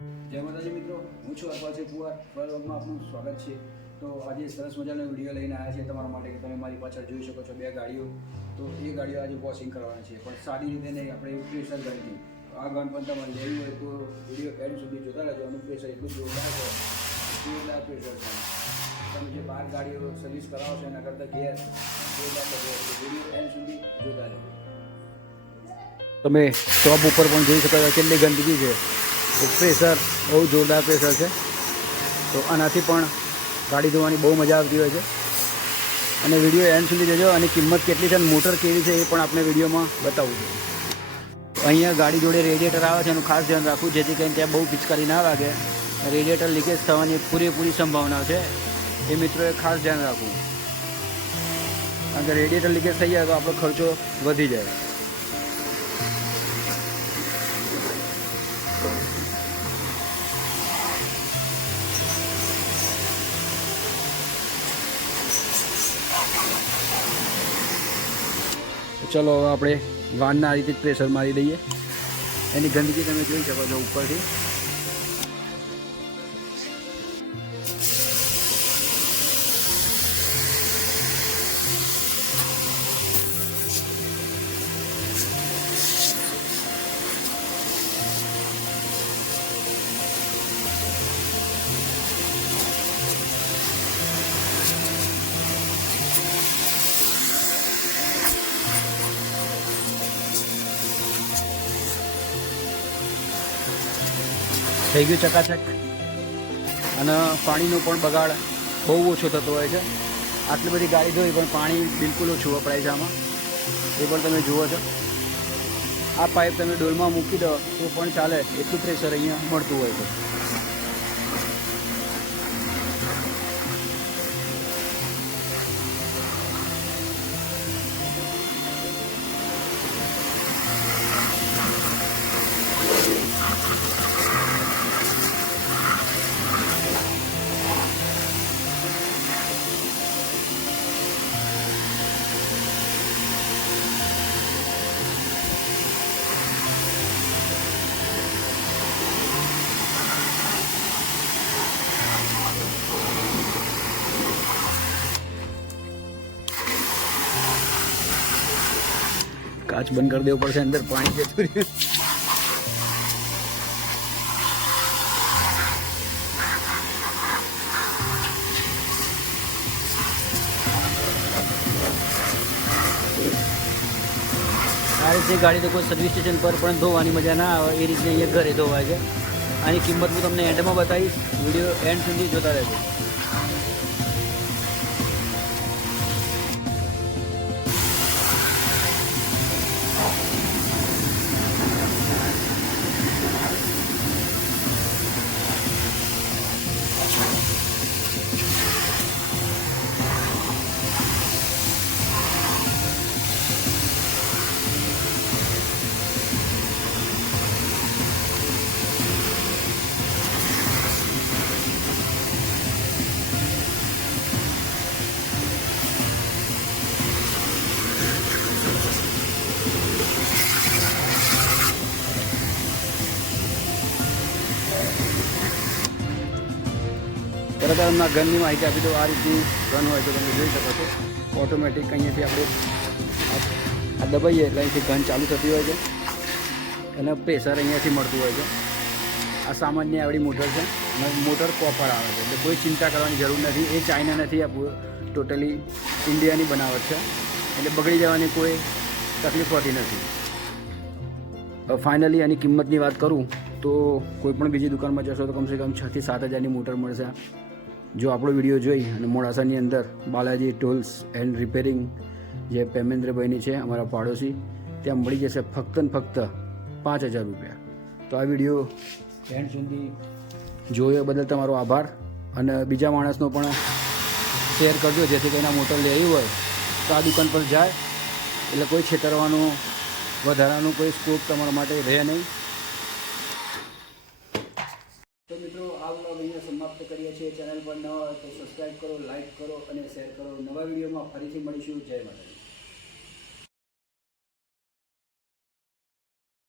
જય માતાજી મિત્રો, હું છું અરપાલ કુવાર. વ્લોગમાં આપનું સ્વાગત છે. તો આજે સરસ મજાનો વિડીયો લઈને આવ્યા છે તમારા માટે કે તમે મારી પાછળ જોઈ શકો છો બે ગાડીઓ. તો એ ગાડીઓ આજે વોશિંગ કરવાની છે, પણ સાદી રીતે નહીં, આપણે પ્રેશર ગાડી. આ ગન પણ તમારે લેવી હોય તો વિડીયો એન્ડ સુધી જોતા રહેજો. અને પ્રેશર એટલું જોરદાર છે, જોરદાર પ્રેશર છે. તમે જે બહાર ગાડીઓ સર્વિસ કરાવો છો એના કરતાં ગેર જોરદાર છે. વિડીયો એન્ડ સુધી જોતા રહેજો. તમે ટોપ ઉપર પણ જોઈ શકો છો કેટલી ગંદકી છે. પ્રેશર બહુ જોરદાર પ્રેશર છે. તો આનાથી પણ ગાડી ધોવાની બહુ મજા આવતી હોય છે. અને વિડીયો એન્ડ સુધી જોજો. અને કિંમત કેટલી છે અને મોટર કેવી છે એ પણ આપણે વિડીયોમાં બતાવું છું. અહીંયા ગાડી જોડે રેડિએટર આવે છે, એનું ખાસ ધ્યાન રાખવું જેથી કરીને ત્યાં બહુ પિચકારી ના વાગે. રેડિએટર લીકેજ થવાની પૂરેપૂરી સંભાવના છે, એ મિત્રોએ ખાસ ધ્યાન રાખવું. કારણ કે રેડિએટર લીકેજ થઈ જાય તો આપણો ખર્ચો વધી જાય. ચલો હવે આપણે વાનના આ રીતે જ પ્રેશર મારી દઈએ. એની ગંદકી તમે જોઈ શકો છો ઉપરથી. થઈ ગયું ચકાચક. અને પાણીનો પણ બગાડ બહુ ઓછો થતો હોય છે. આટલી બધી ગાડી ધોઈ પણ પાણી બિલકુલ ઓછું વપરાય છે આમાં, એ પણ તમે જુઓ છો. આ પાઇપ તમે ડોલમાં મૂકી દો તો પણ ચાલે, એટલું પ્રેશર અહીંયા મળતું હોય છે. કાચ બંધ કરી દેવું પડશે, અંદર પાણી જતું રહ્યું. આ રીતે ગાડી તો કોઈ સર્વિસ સ્ટેશન પર પણ ધોવાની મજા ના આવે, એ રીતે અહીંયા ઘરે ધોવાય છે. આની કિંમત હું તમને એન્ડમાં બતાવીશ. વિડીયો એન્ડ સુધી જોતા રહેજો. તરત એમના ગનની માહિતી આપી દો. આ રીતની ગન હોય તો તમે જોઈ શકો છો. ઓટોમેટિક અહીંયાથી આપણે આ દબાઈએ એટલે અહીંથી ગન ચાલુ થતી હોય છે અને પ્રેશર અહીંયાથી મળતું હોય છે. આ સામાન્ય આવડી મોટર છે અને મોટર કોપર આવે છે, એટલે કોઈ ચિંતા કરવાની જરૂર નથી. એ ચાઇના નથી, આ ટોટલી ઇન્ડિયાની બનાવટ છે, એટલે બગડી જવાની કોઈ તકલીફ હોતી નથી. ફાઇનલી આની કિંમતની વાત કરું તો કોઈ પણ બીજી દુકાનમાં જશો તો કમસે કમ 6 થી 7 હજારની મોટર મળશે. જો આપણો વિડીયો જોઈ અને મોડાસાની અંદર બાલાજી ટૂલ્સ એન્ડ રિપેરિંગ જે પેમેન્દ્રભાઈની છે, અમારા પાડોશી, ત્યાં મળી જશે ફક્ત ને ફક્ત 5,000 રૂપિયા. તો આ વિડીયો એન્ડ સુધી જોયો બદલ તમારો આભાર. અને બીજા માણસનો પણ શેર કરજો જેથી કરીને મોટર લેવી હોય તો આ દુકાન પર જાય, એટલે કોઈ છેતરવાનું વધારાનું કોઈ સ્કોપ તમારા માટે રહે નહીં. તો મિત્રો આ વ્લોગ અહીંયા સમાપ્ત કરીએ છીએ. ચેનલ પર નવા હોય તો સબસ્ક્રાઈબ કરો, લાઈક કરો અને શેર કરો. નવા વિડીયોમાં ફરીથી મળીશું. જય માતાજી.